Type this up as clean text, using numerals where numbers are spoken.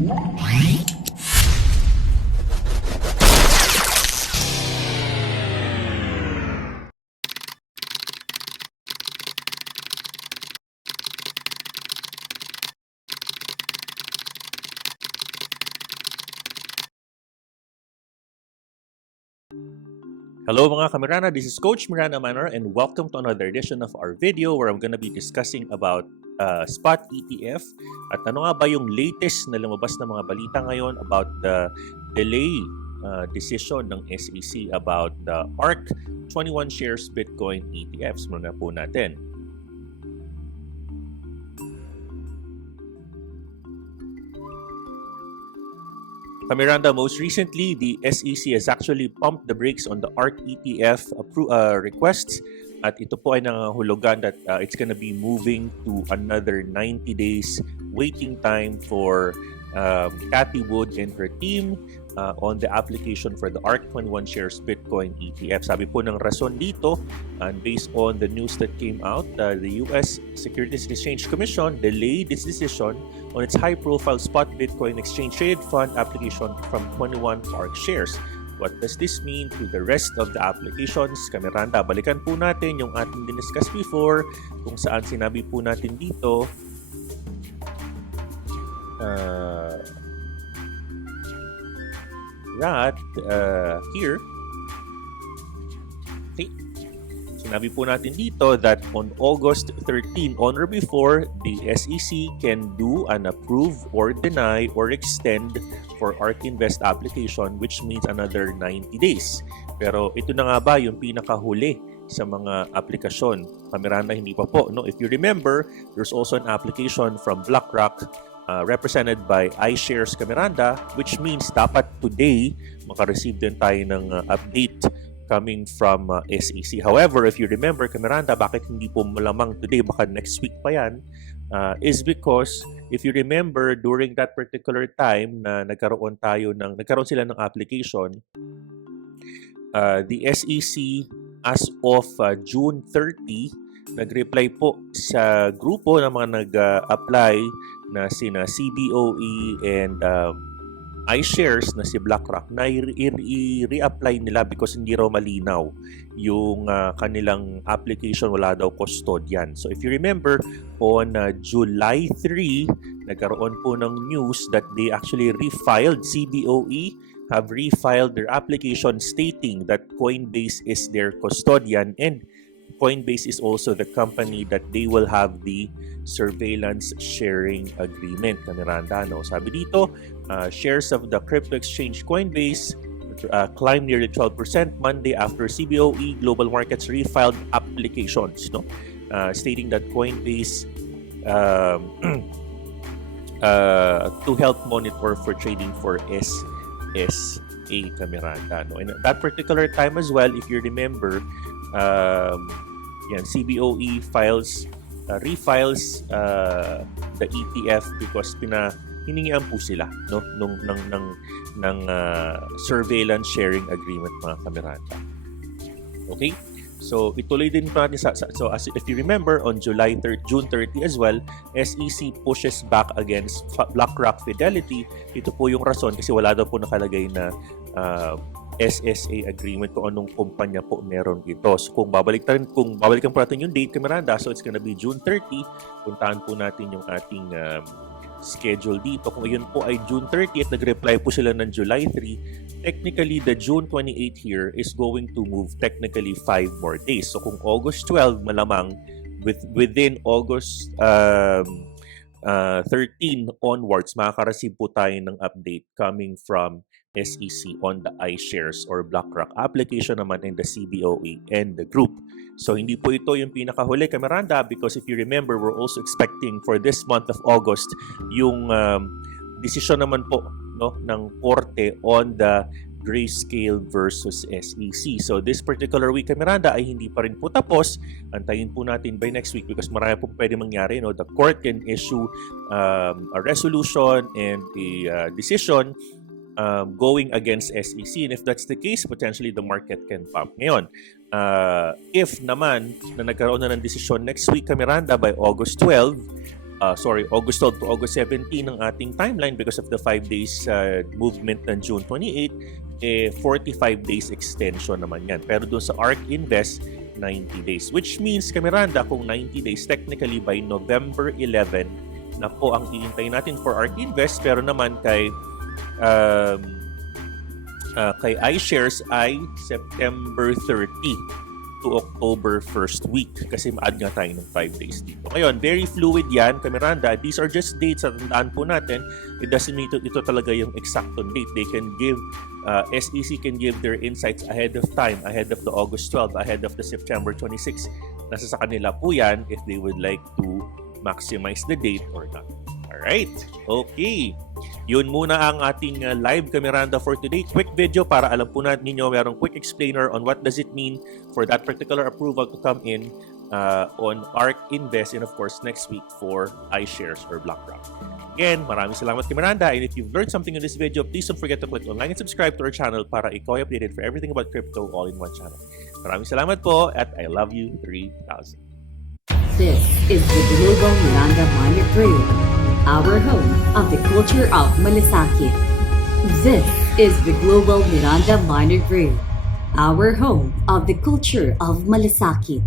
Hello mga kamirana, this is Coach Miranda Manor and welcome to another edition of our video where I'm going to be discussing about spot ETF at ano nga ba yung latest na lumabas na mga balita ngayon about the delay decision ng SEC about the ARK 21 shares Bitcoin ETFs. Muna po natin. Miranda, most recently, the SEC has actually pumped the brakes on the ARK ETF requests. At ito po ay nangahulugan that it's gonna be moving to another 90 days waiting time for Cathy Wood and her team on the application for the ARK 21 shares Bitcoin ETF. Sabi po ng rason dito, and based on the news that came out, the US Securities and Exchange Commission delayed its decision on its high-profile spot Bitcoin exchange-traded fund application from 21 ARK shares. What does this mean to the rest of the applications? Miranda, balikan po natin yung ating diniscuss before kung saan sinabi po natin dito that here, okay, sinabi po natin dito that on August 13 on or before, the SEC can do an approve or deny or extend for ARK Invest application, which means another 90 days. Pero ito na nga ba yung pinakahuli sa mga aplikasyon? Miranda, hindi pa po. No? If you remember, there's also an application from BlackRock represented by iShares Miranda, which means dapat today makareceive din tayo ng update coming from SEC. However, if you remember, Miranda, bakit hindi po malamang today, baka next week pa yan, is because if you remember, during that particular time na nagkaroon sila ng application, the SEC as of June 30, nag-reply po sa grupo ng mga nag-apply na sina CBOE and iShares na si BlackRock na i-reapply nila because hindi raw malinaw yung kanilang application, wala daw custodian. So if you remember, on July 3, nagkaroon po ng news that they actually refiled, CBOE have refiled their application stating that Coinbase is their custodian and Coinbase is also the company that they will have the surveillance sharing agreement. Miranda, no? Sabi dito, shares of the crypto exchange Coinbase climbed nearly 12% Monday after CBOE Global Markets refiled applications, no? Stating that Coinbase to help monitor for trading for SSA, Miranda, no? And at that particular time as well, if you remember, CBOE refiles the ETF because hiningian po sila, no, ng surveillance sharing agreement, mga Miranda. Okay? So ituloy din pa natin so as if you remember, on June 30 as well, SEC pushes back against BlackRock Fidelity. Ito po yung rason kasi wala daw po nakalagay na SSA agreement kung anong kumpanya po meron ito. So kung babalikan po natin yung date, Miranda, so it's gonna be June 30. Puntahan po natin yung ating schedule dito. Kung yun po ay June 30 at nag-reply po sila ng July 3, technically the June 28 here is going to move technically 5 more days. So kung August 12, malamang within August 13 onwards, makaka-receive po tayo ng update coming from SEC on the iShares or BlackRock application naman in the CBOE and the group. So hindi po ito yung pinakahuli, Miranda, because if you remember, we're also expecting for this month of August yung decision naman po, no, ng korte on the Grayscale versus SEC. So this particular week, Miranda, ay hindi pa rin po tapos. Antayin po natin by next week because marami po pwede mangyari. No? The court can issue a resolution and a decision going against SEC. And if that's the case, potentially the market can pump. Ngayon, if naman na nagkaroon na ng desisyon next week, Miranda, by August 12, August 12 to August 17 ng ating timeline because of the 5 days movement ng June 28, 45 days extension naman yan. Pero doon sa ARK Invest, 90 days. Which means, Kamiranda, kung 90 days, technically by November 11 na po ang iintay natin for ARK Invest. Pero naman kay iShares ay September 30 to October 1st week kasi ma-add nga tayo ng 5 days dito. Ngayon, very fluid yan, Kamiranda. These are just dates at tandaan po natin. It doesn't mean ito talaga yung exact date. They can give, SEC can give their insights ahead of time, ahead of the August 12, ahead of the September 26. Nasa sa kanila po yan if they would like to maximize the date or not. Alright, okay. Yun muna ang ating live Kamiranda for today. Quick video para alam po natin ninyo, mayroong quick explainer on what does it mean for that particular approval to come in on ARK Invest and of course next week for iShares or BlackRock. Again, maraming salamat Kamiranda, and if you've learned something in this video, please don't forget to click on like and subscribe to our channel para ikaw ay updated for everything about crypto all in one channel. Maraming salamat po at I love you 3000. This is the Global Miranda Miner Trail, our home of the culture of Malasakit. This is the Global Miranda Miner Trail, our home of the culture of Malasakit.